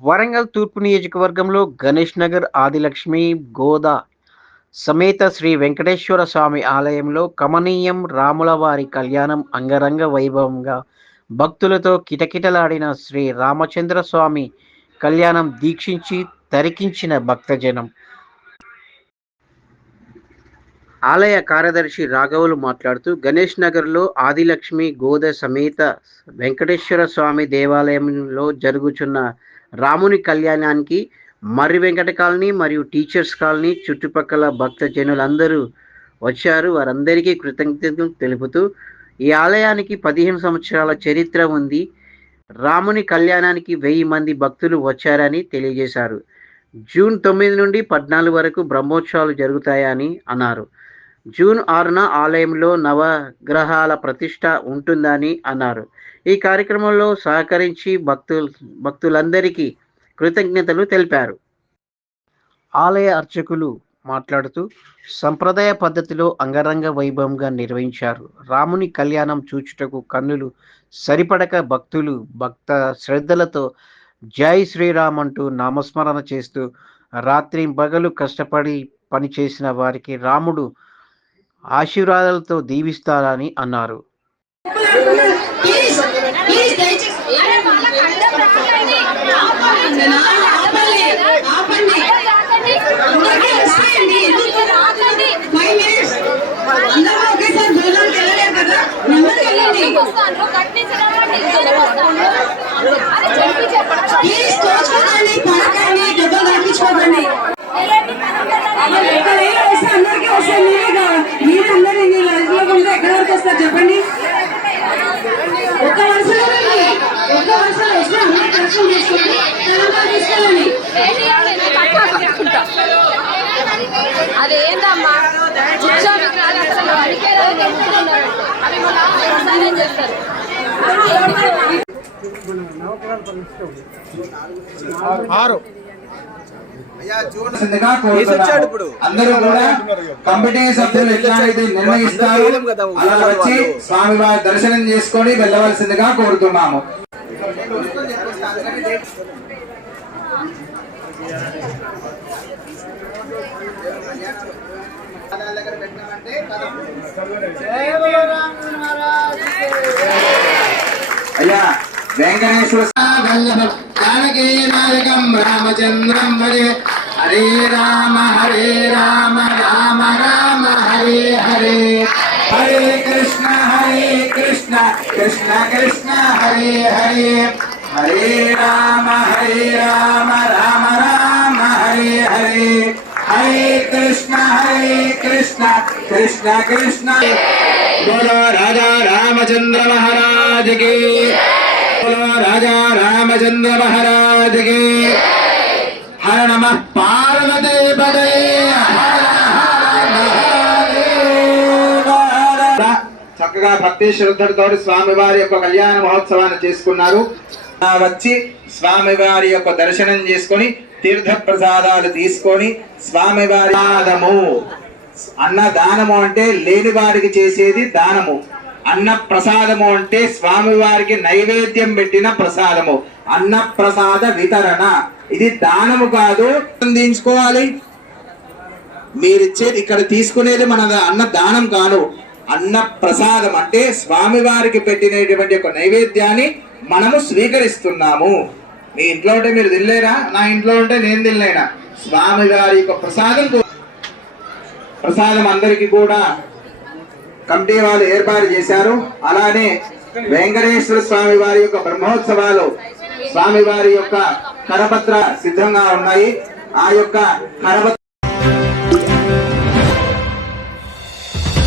వరంగల్ తూర్పు నియోజకవర్గంలో గణేష్ నగర్ ఆదిలక్ష్మి గోదా సమేత శ్రీ వెంకటేశ్వర స్వామి ఆలయంలో కమనీయం రాములవారి కళ్యాణం అంగరంగ వైభవంగా భక్తులతో కిటకిటలాడిన శ్రీ రామచంద్ర స్వామి కళ్యాణం దీక్షించి తరికించిన భక్తజనం. ఆలయ కార్యదర్శి రాఘవులు మాట్లాడుతూ గణేష్ నగర్లో ఆదిలక్ష్మి గోద సమేత వెంకటేశ్వర స్వామి దేవాలయంలో జరుగుచున్న రాముని కళ్యాణానికి మర్రి వెంకట కాలనీ మరియు టీచర్స్ కాలనీ చుట్టుపక్కల భక్త జనులందరూ వచ్చారు. వారందరికీ కృతజ్ఞతలు తెలుపుతూ ఈ ఆలయానికి పదిహేను సంవత్సరాల చరిత్ర ఉంది. రాముని కళ్యాణానికి వెయ్యి మంది భక్తులు వచ్చారని తెలియజేశారు. జూన్ తొమ్మిది నుండి పద్నాలుగు వరకు బ్రహ్మోత్సవాలు జరుగుతాయని అన్నారు. జూన్ ఆరున ఆలయంలో నవగ్రహాల ప్రతిష్ట ఉంటుందని అన్నారు. ఈ కార్యక్రమంలో సహకరించి భక్తులు భక్తులందరికీ కృతజ్ఞతలు తెలిపారు. ఆలయ అర్చకులు మాట్లాడుతూ సంప్రదాయ పద్ధతిలో అంగరంగ వైభవంగా నిర్వహించారు. రాముని కళ్యాణం చూచుటకు కన్నులు సరిపడక భక్తులు భక్త శ్రద్ధలతో జై శ్రీరామ్ అంటూ నామస్మరణ చేస్తూ రాత్రి పగలు కష్టపడి పనిచేసిన వారికి రాముడు ఆశీర్వాదాలతో దీవిస్తారని అన్నారు. ప్లీజ్ దయచేసి. ఆపండి. ఆపండి. అందరికీ వస్తాయండి. ఎందుకు. ఫైవ్ మినిట్స్ అందరూ ఒకేసారి భోజనానికి వెళ్ళలేరు కదా? వెళ్ళండి. తోచుకోకండి పడకండి అందరికీ వస్తాయి. మీరే మీరు అందరూ ఎక్కడి వరకు వస్తారు చెప్పండి? చేసిందిగా కోరుతున్నాము. అందరూ కూడా కమిటీ సభ్యులు ఎట్లాంటిది నిర్ణయిస్తారు అలా వచ్చి స్వామివారి దర్శనం చేసుకొని వెళ్ళవలసిందిగా కోరుతున్నాము. అయ్యా వెంకటేశ్వర జానకీ నాయకం రామచంద్రం వరే హరే రామ హరే రామ రామ రామ హరే హరే హరే కృష్ణ హరే కృష్ణ కృష్ణ కృష్ణ హరే హరే హరే రామ హరే కృష్ణ కృష్ణ కృష్ణ. బోలో రాజా రామచంద్ర మహారాజకి. బోలో రాజా రామచంద్ర మహారాజకి. హర నమ పార్వతే పదే. చక్కగా భక్తి శ్రద్ధలతో స్వామివారి యొక్క కళ్యాణ మహోత్సవాన్ని చేసుకున్నారు. వచ్చి స్వామివారి యొక్క దర్శనం చేసుకొని తీర్థ ప్రసాదాలు తీసుకొని స్వామివారి అన్న దానము అంటే లేని వారికి చేసేది దానము. అన్న ప్రసాదము అంటే స్వామివారికి నైవేద్యం పెట్టిన ప్రసాదము. అన్న ప్రసాద వితరణ. ఇది దానము కాదు. అందించుకోవాలి. మీరిచ్చేది ఇక్కడ తీసుకునేది మన అన్న దానం కాదు. అన్న ప్రసాదం అంటే స్వామివారికి పెట్టినటువంటి ఒక నైవేద్యాన్ని మనము స్వీకరిస్తున్నాము. మీ ఇంట్లో ఉంటే మీరు తినలేరా? నా ఇంట్లో ఉంటే నేను తినలేనా? స్వామివారి యొక్క ప్రసాదం ప్రసాదం అందరికి కూడా కమిటీ వాళ్ళు ఏర్పాటు చేశారు. అలానే వెంకటేశ్వర స్వామి వారి యొక్క బ్రహ్మోత్సవాలు స్వామి వారి యొక్క కరపత్ర సిద్ధంగా ఉన్నాయి. ఆ యొక్క కరపత్ర